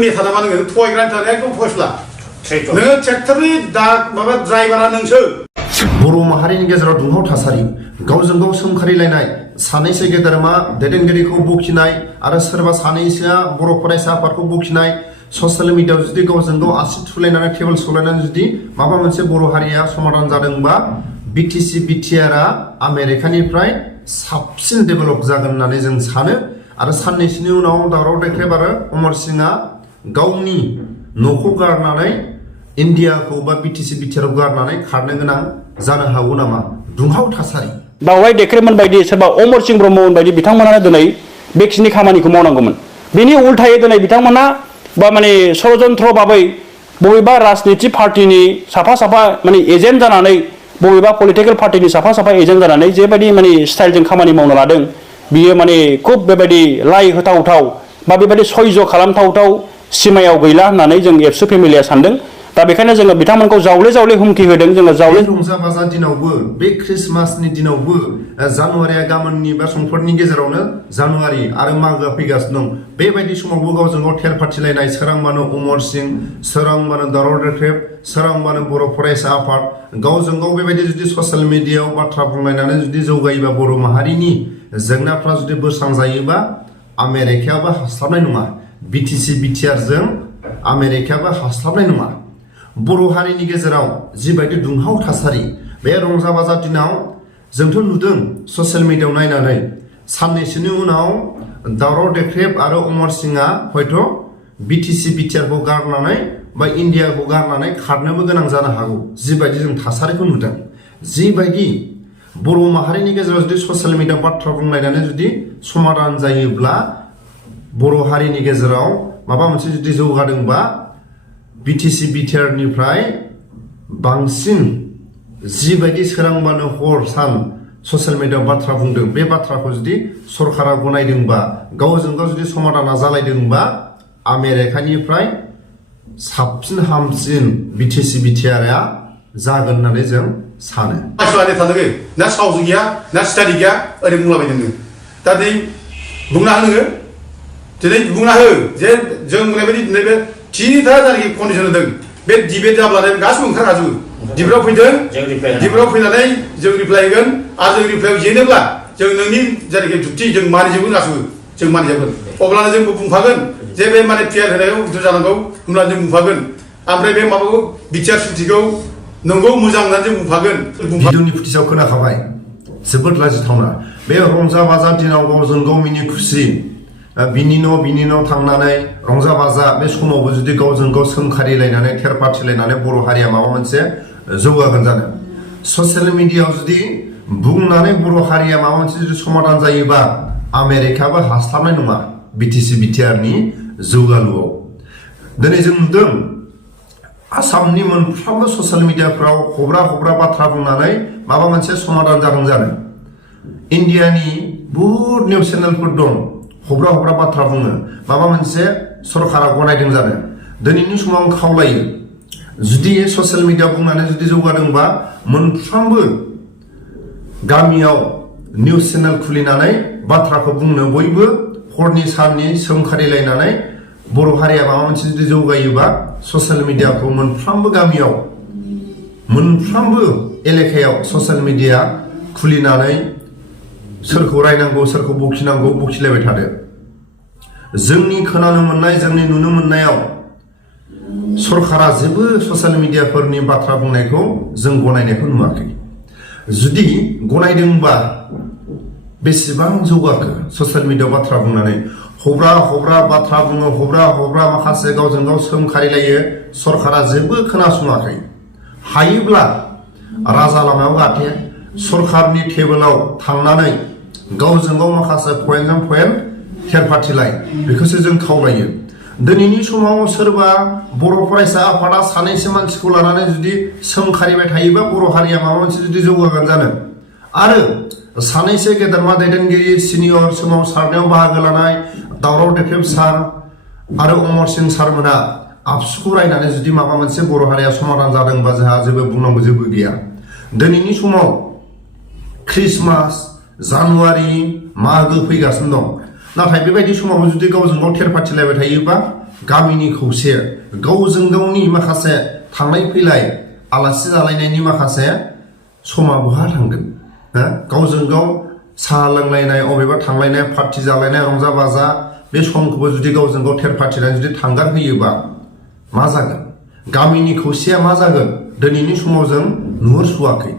네 사람아 너는 토이그란트 एकदम 포슬라. 너는 트랙터리 다 마바 드라이버라 능서. बर' माहारिनि गेजेराव दुंहाव थासारि गावजों गाव सोंखारिलायनाय सानैसो गेदेरमा दैदेनगिरिखौ बखिनाय आरो सोरबा सानैसोआ बर' फरायसा आफादखौ बखिनाय ससियेल मिडियायाव जुदि गावजों गाव आसि थुलायनानै टेबोल सौलायनानै जुदि माबा मोनसे बर' हारिया समाधान जादोंबा बिटिसि बिटिआरआ आमेरिकानिफ्राय साबसिन डेभेलप जागोन होननानै जों सानो आरो साननैसोनि उनाव दावराव देख्रेब आरो अमर सिंहआ गावनि न'खौ गारनानै इन्डियाखौ बा बिटिसि बिटिआरआव गारनानै खारनो गोनां जानो हागौ नामा दुंहाव थासारि दावराव देख्रेबमोन बायदि सोरबा अमर सिंह ब्रह्ममोन बायदि बिथांमोनानो दिनै बेखिनि खामानिखौ मावनांगौमोन बेनि उल्थायै दिनै बिथांमोना बा माने षड़यन्त्र भाबै बबेबा राजनिति पार्टिनि साफा साफा माने एजेन्ट जानानै बबेबा पलिटिकेल पार्टिनि साफा साफा एजेन्ट जानानै जेबायदि माने स्टाइलजों खामानि मावनो लादों बियो माने खुब बेबायदि लाइ होथावथाव बा बेबायदि सयज' खालामथावथाव सिमायाव गैला होननानै जों एबसु फेमिलिया सानदों दा बेखायनो जोङो बिथांमोनखौ जावले जावले हुमखि होदों जोङो जावले रंजा बाजा दिनावबो बे क्रिसमासनि दिनावबो जानुवारिया गाबोननि बा समफोरनि गेजेरावनो जानुवारि आरो मागोआ फैगासिनो दं बेबायदि समावबो गावजों गाव थेर फाथिलायनाय सोरांबानो अमर सिंह सोरांबानो दावराव देख्रेब सोरांबानो बर' फरायसा आफाद गावजों गाव बेबायदि जुदि ससियेल मिडियायाव बाथ्रा बुंलायनानै जुदि जौगायोबा बर' माहारिनि जेंनाफ्रा जुदि बोस्रांजायोबा आमेरिकायाबो हास्लाबनाय नङा बिटिसि बिटिआरजों आमेरिकायाबो हास्लाबनाय नङा बर' हारिनि गेजेराव जिबायदि दुंहाव थासारि बे रंजा बाजा दिनाव जोंथ' नुदों ससियेल मिडियायाव नायनानै साननैसोनि उनाव दावराव देख्रेब आरो अमर सिंहआ हयथ' बिटिसि बिटिआरखौ गारनानै बा इन्डियाखौ गारनानै खारनोबो गोनां जानो हागौ जिबायदि जों थासारिखौ नुदों जिबायदि बर' माहारिनि गेजेराव जुदि ससियेल मिडियायाव बाथ्रा बुंलायनानै जुदि समाधान जायोब्ला बर' हारिनि गेजेराव माबा मोनसे जुदि जौगादोंबा बिटिसि बिटिआरनिफ्राय बांसिन जिबायदि सोरांबानो हर सान ससियेल मिडियायाव बाथ्रा बुंदों बे बाथ्राखौ जुदि सरकारा गनायदोंबा गावजों गाव जुदि समाधाना जालायदोंबा आमेरिकानिफ्राय साबसिन हामसिन बिटिसि बिटिआरआ जागोन होननानै जों सानो आसलानि थानोगो ना सावज गैया ना स्टाडि गैया ओरै बुंलाबाय नोङो दा दै बुंना हो नोङो दिनै बुंना हो जे जों बुंनाय बायदि नैबे थिथा जानाखि कन्डिसन होदों बे डिबेट जाब्लाथाय गासिबो ओंखारखाजोबो डिबेटआव फैदों डिबेटआव फैनानै जों रिप्लाय होगोन आरो जों रिप्लायाव जेनोब्ला जों नोंनि जायनाखि जुक्ति जों मानिजोबगोन गासिबो जों मानिजोबगोन अब्लानो जोंबो बुंफागोन जे बे माने फेयार होनायाव बिदि जानांगौ होननानै जों बुंफागोन ओमफ्राय बे माबाखौ बिटिआर सुथिखौ नंगौ मोजां होननानै जों बुंफागोन भिडिअनि फुटेजाव खोनाखाबाय जोबोद लाजिथावना बे रंजा बाजा दिनाव गावजों गाव मिनि खुसि बिनि न' थांनानै रंजा बाजा बे समावबो जुदि गावजों गाव सोंखारिलायनानै थेर फाथिलायनानै बर' हारिया माबा मोनसे जौगागोन जानो ससियेल मिडियायाव जुदि बुंनानै बर' हारिया माबा मोनसे जुदि समाधान जायोबा आमेरिकाबो हास्लाबनाय नङा बिटिसि बिटिआरनि जौगालुआव दिनै जों नुदों आसामनि मोनफ्रोमबो ससियेल मिडियाफ्राव हब्रा बाथ्रा बुंनानै माबा मोनसे समाधान जादों जानो इन्डियानि बहुद निउस चेनेलफोर दं हब्रा बाथ्रा बुङो माबा मोनसे सरकारा गनायदों जानो दिनैनि समाव आं खावलायो जुदि ससियेल मिडिया बुंनानै जुदि जौगादोंबा मोनफ्रोमबो गामियाव निउस चेनेल खुलिनानै बाथ्राखौ बुंनो बयबो हरनि साननि सोंखारिलायनानै बर' हारिया माबा मोनसे जुदि जौगायोबा ससियेल मिडियाखौ मोनफ्रोमबो गामियाव मोनफ्रोमबो एलेकायाव ससियेल मिडिया खुलिनानै सोरखौ रायनांगौ सोरखौ बखिनांगौ बखिलायबाय थादो जोंनि खोनानो मोननाय जोंनि नुनो मोननायाव सरकारा जेबो ससियेल मिडियाफोरनि बाथ्रा बुंनायखौ जों गनायनायखौ नुवाखै जुदि गनायदोंबा बेसेबां जौगाखो ससियेल मिडियायाव बाथ्रा बुंनानै हब्रा बाथ्रा बुङो हब्रा माखासे गावजों गाव सोंखारिलायो सरकारा जेबो खोनासङाखै हायोब्ला राजा लामायाव गाथे सरकारनि टेबोलाव थांनानै गावजों गाव माखासे पइन्टजों पइन्ट थेर फाथिलाय बेखौसो जों खावलायो दिनैनि समाव सोरबा बर' फरायसा आफादा सानैसो मानसिखौ लानानै जुदि सोंखारिबाय थायोबा बर' हारिया माबा मोनसे जुदि जौगागोन जानो आरो सानैसो गेदेरमा दैदेनगिरि सिनियर सोमावसारनायाव बाहागो लानाय दावराव देख्रेब सार आरो अमर सिंह सारमोना आबसुखौ रायनानै जुदि माबा मोनसे बर' हारिया समाधान जादोंबा जोंहा जेबो बुंनांगौ जेबो गैया दिनैनि समाव क्रिसमास जानुवारि मागो फैगासिनो दं नाथाय बेबायदि समाव जुदि गावजों गाव थेर फाथिलायबाय थायोबा गामिनि खौसे गावजों गावनि माखासे थांलाय फैलाय आलासि जालायनायनि माखासे समा बहा थांगोन गावजों गाव साहा लोंलायनाय अबेबा थांलायनाय पार्टि जालायनाय रंजा बाजा बे समखौबो जुदि गावजों गाव थेर फाथिनानै जुदि थांगारहोयोबा मा जागोन गामिनि खौसेया मा जागोन दिनैनि समाव जों नुहुरसुवाखै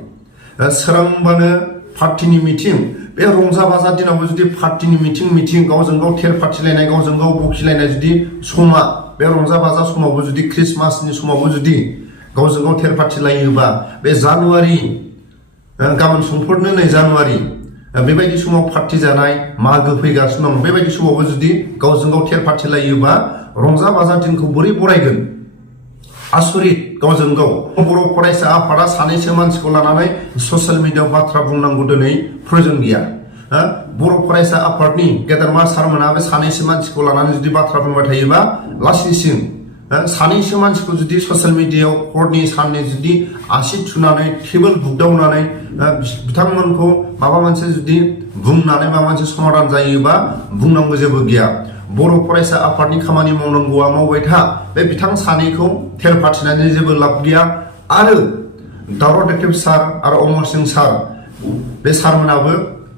सोरांबानो पार्टिनि मिटिं बे रंजा बाजा दिनावबो जुदि पार्टिनि मिटिं गावजों गाव थेर फाथिलायनाय गावजों गाव बखिलायनाय जुदि समा बे रंजा बाजा समावबो जुदि ख्रिस्टमासनि समावबो जुदि गावजों गाव थेर फाथिलायोबा बे जानुवारि गाबोन समफोरनो नै जानुवारि बेबायदि समाव पार्टि जानाय मागो फैगासिनो दं बेबायदि समावबो जुदि गावजों गाव थेर फाथिलायोबा रंजा बाजा दिनखौ बोरै बरायगोन आसरित गावजों गाव बर' फरायसा आफादा सानैसो मानसिखौ लानानै ससियेल मिडियायाव बाथ्रा बुंनांगौ दिनै प्रयोजन गैया बर' फरायसा आफादनि गेदेरमा सारमोना बे सानैसो मानसिखौ लानानै जुदि बाथ्रा बुंबाय थायोबा लासिंसिं सानैसो मानसिखौ जुदि ससियेल मिडियायाव हरनि साननि जुदि आसि थुनानै टेबोल बुग्दावनानै बिथांमोनखौ माबा मोनसे जुदि बुंनानै माबा मोनसे समाधान जायोबा बुंनांगौ जेबो गैया बर' फरायसा आफादनि खामानि मावनांगौआ मावबाय था बे बिथां सानैखौ थेर फाथिनानै जेबो लाब गैया आरो दावराव देख्रेब सार आरो अमर सिं सार बे सारमोनाबो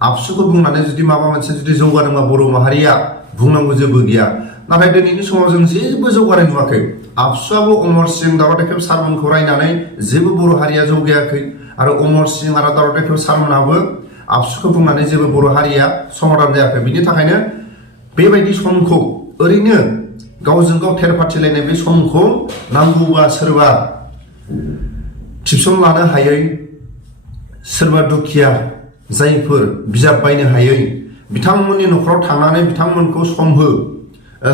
आबसुखौ बुंनानै जुदि माबा मोनसे जुदि जौगादोंबा बर' माहारिया बुंनांगौ जेबो गैया नाथाय दिनैनि समाव जों जेबो जौगानाय नुवाखै आबसुआबो अमर सिं दावराव देख्रेब सारमोनखौ रायनानै जेबो बर' हारिया जौगायाखै आरो अमर सिं आरो दावराव देख्रेब सारमोनाबो आबसुखौ बुंनानै जेबो बर' हारिया समाधान जायाखै बिनि थाखायनो बेबायदि समखौ ओरैनो गावजों गाव थेर फाथिलायनाय बे समखौ नांगौबा सोरबा टिउसन लानो हायै सोरबा दुखिया जायफोर बिजाब बायनो हायै बिथांमोननि न'खराव थांनानै बिथांमोनखौ सम हो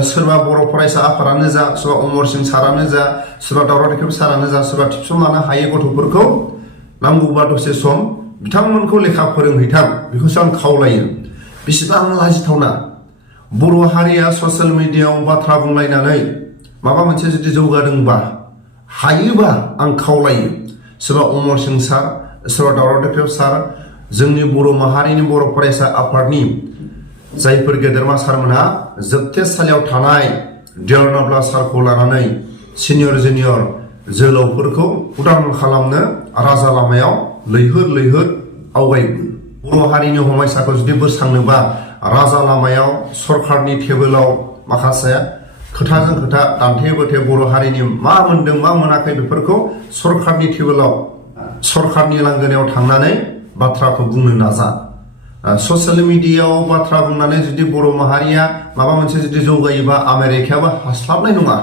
सोरबा बर' फरायसा आफादानो जा सोरबा अमर सिं सारानो जा सोरबा दावराव देख्रेब सारानो जा सोरबा टिउसन लानो हायै गथ'फोरखौ नांगौबा दसे सम बिथांमोनखौ लेखा फोरोंहैथां बेखौसो आं खावलायो बेसेबां लाजिथावना बर' हारिया ससियेल मिडियायाव बाथ्रा बुंलायनानै माबा मोनसे जुदि जौगादोंबा हायोबा आं खावलायो सोरबा अमर सिं सार सोरबा दावराव देख्रेब सार जोंनि बर' माहारिनि बर' फरायसा आफादनि जायफोर गेदेरमा सारमोनहा जोबथेसालियाव थानाय देरनाब्ला सारखौ लानानै सिनियर जुनियर जोहोलावफोरखौ उदां खालामनो राजा लामायाव लैहोर आवगायबो बर' हारिनि हमायसाखौ जुदि बोस्रांनोबा राजा लामायाव सरकारनि टेबोलाव माखासे खोथाजों खोथा दान्थे बोथे बर' हारिनि मा मोनदों मा मोनाखै बेफोरखौ सरकारनि टेबोलाव सरकारनि लांगोनायाव थांनानै बाथ्राखौ बुंनो नाजा ससियेल मिडियायाव बाथ्रा बुंनानै जुदि बर' माहारिया माबा मोनसे जुदि जौगायोबा आमेरिकायाबो हास्लाबनाय नङा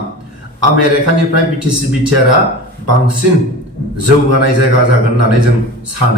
आमेरिकानिफ्राय बिटिसि बिटिआरआ बांसिन जौगानाय जायगा जागोन होननानै जों सानो